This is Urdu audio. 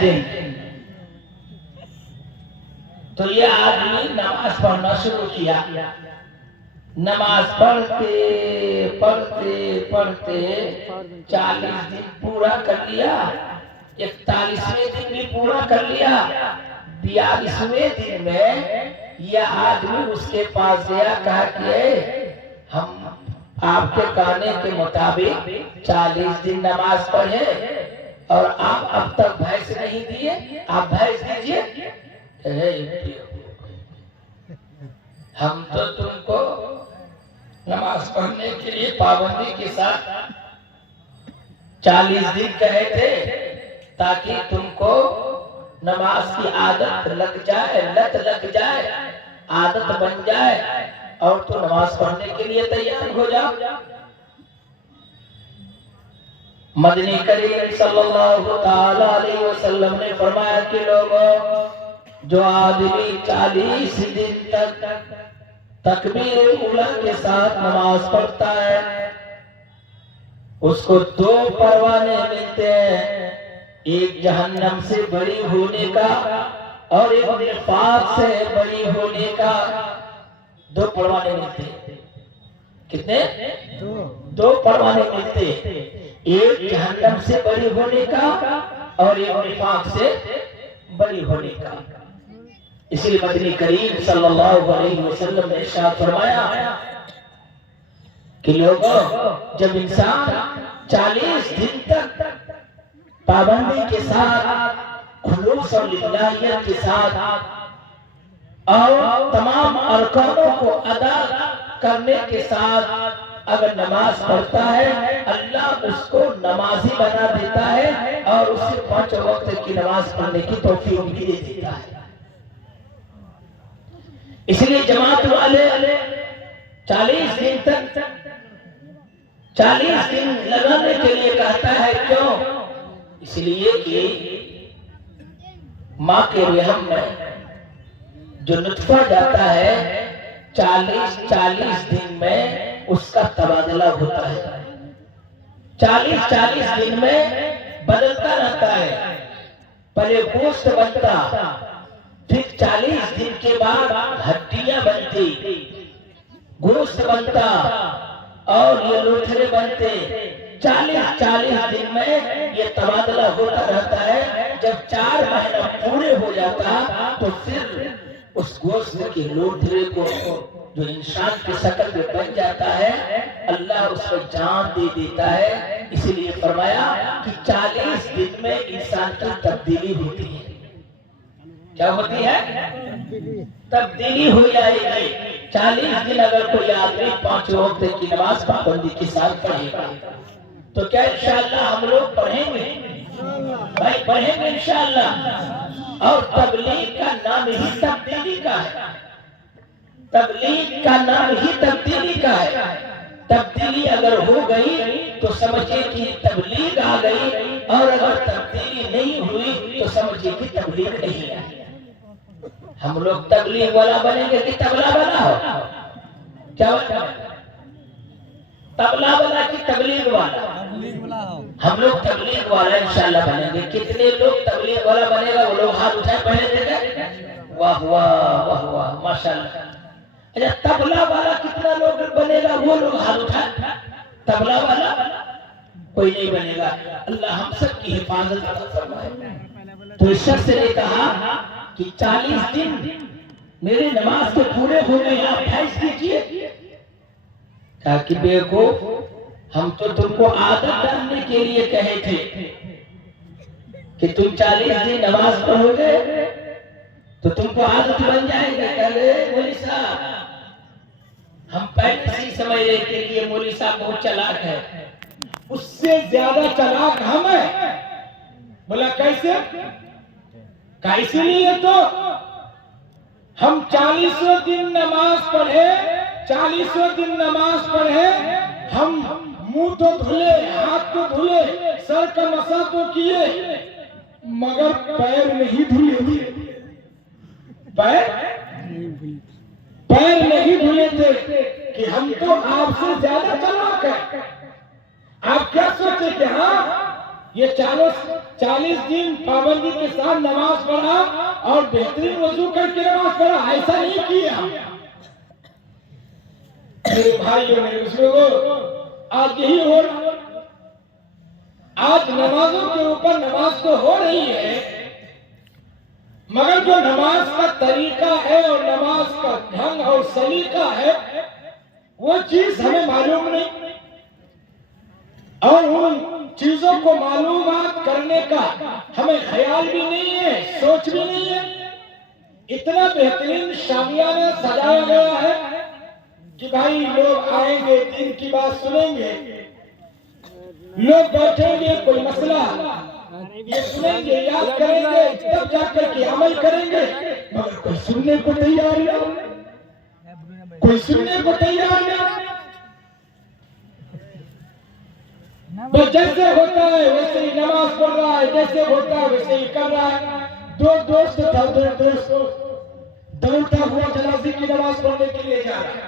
دن تو یہ آدمی نماز پڑھنا شروع کیا. نماز پڑھتے پڑھتے پڑھتے 40 دن پورا کر لیا. 41ویں دن بھی پورا کر لیا. 42ویں دن میں یہ آدمی اس کے پاس گیا, کہا کہ ہم آپ کے کہنے کے مطابق 40 دن نماز پڑھے اور آپ اب تک بھینس نہیں دیے, آپ بھینس دیجئے. ہم تو تم کو نماز پڑھنے کے لیے پابندی کے ساتھ 40 دن کہے تھے تاکہ تم کو نماز کی عادت لگ جائے, لت لگ جائے, عادت بن جائے اور تو نماز پڑھنے کے لیے تیار ہو جاؤ. مدنی کریم صلی اللہ تعالی علیہ وسلم نے فرمایا کہ لوگوں, جو آدمی 40 دن تک تکبیر اولیٰ کے ساتھ نماز پڑھتا ہے اس کو 2 پروانے ملتے ہیں, ایک جہنم سے بری ہونے کا اور ایک نفاق سے بری ہونے کا. 2 پروانے ملتے ہیں. کتنے؟ 2 پروانے ملتے ہیں, ایک جہنم سے بری ہونے کا اور ایک نفاق سے بری ہونے کا. اس لیے مدنی کریم صلی اللہ علیہ وسلم نے ارشاد فرمایا کہ لوگوں, جب انسان 40 دن تک پابندی کے ساتھ, خلوص اور للہیت کے ساتھ اور تمام ارکانوں کو ادا کرنے کے ساتھ اگر نماز پڑھتا ہے, اللہ اس کو نمازی بنا دیتا ہے اور اسے 5 وقت کی نماز پڑھنے کی توفیق بھی دے دیتا ہے. اس لیے جماعت والے 40 دن تک 40 دن لگانے کے لیے کہتا ہے. کیوں؟ اس لیے کہ ماں کے رحم میں جو نطفہ جاتا ہے 40 دن میں اس کا تبادلہ ہوتا ہے. 40 دن میں بدلتا رہتا ہے. پہلے گوشت بنتا, پھر 40 دن کے بعد ہڈیاں بنتی, گوشت بنتا اور یہ لوتھڑے بنتے. 40 دن میں یہ تبادلہ ہوتا رہتا ہے. جب 4 مہینہ پورے ہو جاتا تو پھر اس گوشت کے لوتھڑے کو جو انسان کی شکل میں بن جاتا ہے, اللہ اس کو جان دے دیتا ہے. اسی لیے فرمایا کہ 40 دن میں انسان کی تبدیلی ہوتی ہے. کیا ہوتی ہے؟ تبدیلی ہو جائے گی. 40 دن اگر کوئی آدمی 5 وقت کی نماز پابندی کے ساتھ پڑھے گا تو کیا انشاءاللہ ہم لوگ پڑھیں گے؟ بھائی پڑھیں گے انشاءاللہ. اور تبلیغ کا نام ہی تبدیلی کا ہے. تبلیغ کا نام ہی تبدیلی کا ہے. تبدیلی اگر ہو گئی تو سمجھے کہ تبلیغ آ گئی, اور اگر تبدیلی نہیں ہوئی تو سمجھے کہ تبلیغ نہیں آئی. ہم لوگ تبلیغ والا بنیں گے کہ تبلا والا ہو؟ کیا تبلا والا کہ تبلیغ والا؟ ہم لوگ تبلیغ والا انشاءاللہ بنیں گے. کتنے لوگ تبلیغ والا بنے گا وہ لوگ ہاتھ اٹھائے پہلے دے گا. واہ واہ واہ واہ ماشاءاللہ. اچھا تبلا والا کتنا لوگ بنے گا وہ لوگ ہاتھ اٹھائے. تبلا والا کوئی نہیں بنے گا. اللہ ہم سب کی حفاظت فرمائے. تو اس شخص نے کہا کہ 40 دن میرے نماز کے پورے ہو گئے, آپ بھینس دیجئے. کہا کہ بیوقوف, ہم تو تم کو عادت ڈالنے کے لیے کہے تھے کہ تم 40 دن نماز پڑھو گے تو تم کو عادت بن جائے گی. کہے مولوی صاحب, ہم پہلے سے ہی سمجھ رہے تھے کہ یہ مولوی صاحب بہت چلاک ہے. اس سے زیادہ چلاک ہم ہیں. بولا کیسے؟ کیسے نہیں ہے تو ہم 40 دن نماز پڑھے, 40 دن نماز پڑھے, ہم منہ تو دھلے, ہاتھ تو دھلے, سر کا مسا تو کیے, مگر پیر نہیں دھلے تھے. پیر نہیں دھلے تھے کہ ہم تو آپ سے زیادہ چلاک ہیں. آپ کیا سوچے کہ ہاں یہ 40 دن پابندی کے ساتھ نماز پڑھا اور بہترین وضو کر کے نماز پڑھا، ایسا نہیں کیا۔ میرے بھائیوں میرے بزرگوں، آج یہی ہو رہا، آج نمازوں کے اوپر نماز تو ہو رہی ہے، مگر جو نماز کا طریقہ ہے اور نماز کا ڈھنگ اور سلیقہ ہے وہ چیز ہمیں معلوم نہیں، اور ان چیزوں کو معلومات کرنے کا ہمیں خیال بھی نہیں ہے، سوچ بھی نہیں ہے۔ اتنا بہترین شامیانہ سجایا گیا ہے کہ بھائی لوگ آئیں گے، دین کی بات سنیں گے، لوگ بیٹھیں گے، کوئی مسئلہ یہ سنیں گے، یاد کریں گے، تب جا کر کے عمل کریں گے، مگر کوئی سننے کو تیار نہیں، کوئی سننے کو تیار نہیں۔ بس جیسے ہوتا ہے ویسے ہی نماز پڑھ رہا ہے، جیسے ہوتا ہے ویسے ہی کر رہا ہے۔ دو دوست دوڑتا ہوا جنازے کی نماز پڑھنے کے لیے جا رہا ہے۔